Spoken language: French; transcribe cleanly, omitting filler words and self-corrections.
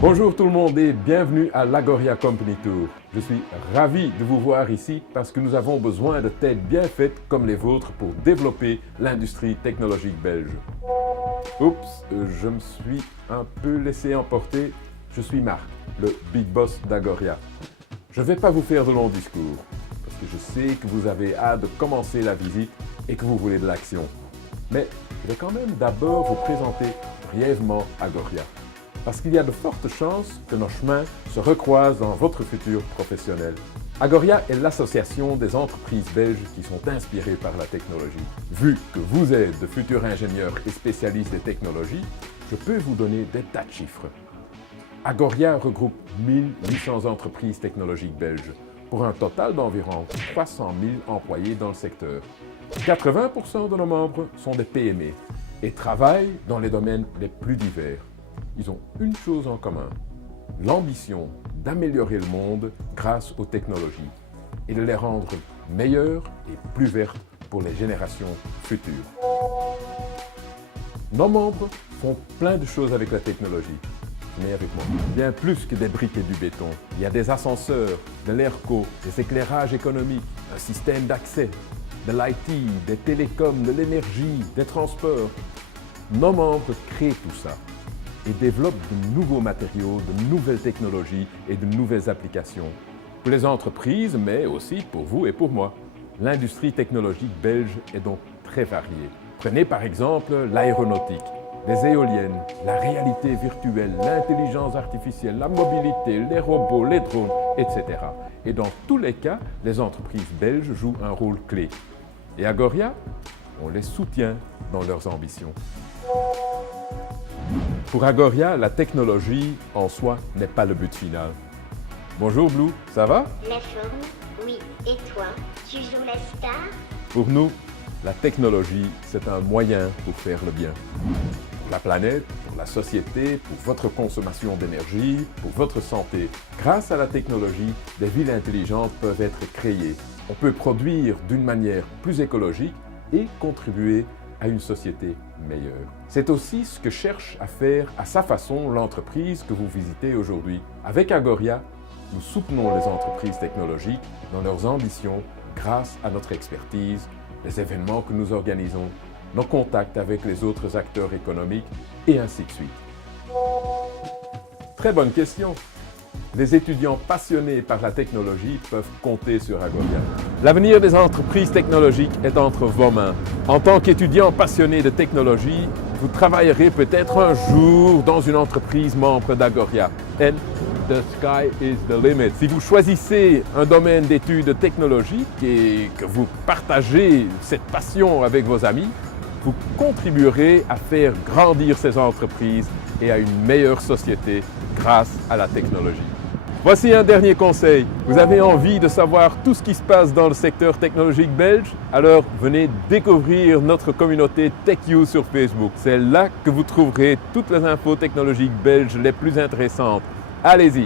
Bonjour tout le monde et bienvenue à l'Agoria Company Tour. Je suis ravi de vous voir ici parce que nous avons besoin de têtes bien faites comme les vôtres pour développer l'industrie technologique belge. Oups, je me suis un peu laissé emporter. Je suis Marc, le Big Boss d'Agoria. Je ne vais pas vous faire de longs discours parce que je sais que vous avez hâte de commencer la visite et que vous voulez de l'action. Mais je vais quand même d'abord vous présenter brièvement Agoria. Parce qu'il y a de fortes chances que nos chemins se recroisent dans votre futur professionnel. Agoria est l'association des entreprises belges qui sont inspirées par la technologie. Vu que vous êtes de futurs ingénieurs et spécialistes des technologies, je peux vous donner des tas de chiffres. Agoria regroupe 1800 entreprises technologiques belges pour un total d'environ 300 000 employés dans le secteur. 80% de nos membres sont des PME et travaillent dans les domaines les plus divers. Ils ont une chose en commun, l'ambition d'améliorer le monde grâce aux technologies et de les rendre meilleures et plus vertes pour les générations futures. Nos membres font plein de choses avec la technologie. Venez avec moi. Bien plus que des briques et du béton. Il y a des ascenseurs, de l'ERCO, des éclairages économiques, un système d'accès, de l'IT, des télécoms, de l'énergie, des transports. Nos membres créent tout ça et développent de nouveaux matériaux, de nouvelles technologies et de nouvelles applications. Pour les entreprises, mais aussi pour vous et pour moi. L'industrie technologique belge est donc très variée. Prenez par exemple l'aéronautique, les éoliennes, la réalité virtuelle, l'intelligence artificielle, la mobilité, les robots, les drones, etc. Et dans tous les cas, les entreprises belges jouent un rôle clé. Et Agoria, on les soutient dans leurs ambitions. Pour Agoria, la technologie en soi n'est pas le but final. Bonjour Blue, ça va? La forme, oui. Et toi, tu joues la star? Pour nous, la technologie, c'est un moyen pour faire le bien. Pour la planète, pour la société, pour votre consommation d'énergie, pour votre santé. Grâce à la technologie, des villes intelligentes peuvent être créées. On peut produire d'une manière plus écologique et contribuer à une société meilleure. C'est aussi ce que cherche à faire à sa façon l'entreprise que vous visitez aujourd'hui. Avec Agoria, nous soutenons les entreprises technologiques dans leurs ambitions grâce à notre expertise, les événements que nous organisons, nos contacts avec les autres acteurs économiques et ainsi de suite. Très bonne question. Les étudiants passionnés par la technologie peuvent compter sur Agoria. L'avenir des entreprises technologiques est entre vos mains. En tant qu'étudiant passionné de technologie, vous travaillerez peut-être un jour dans une entreprise membre d'Agoria. And the sky is the limit. Si vous choisissez un domaine d'études technologiques et que vous partagez cette passion avec vos amis, vous contribuerez à faire grandir ces entreprises et à une meilleure société grâce à la technologie. Voici un dernier conseil. Vous avez envie de savoir tout ce qui se passe dans le secteur technologique belge? Alors venez découvrir notre communauté TechU sur Facebook. C'est là que vous trouverez toutes les infos technologiques belges les plus intéressantes. Allez-y!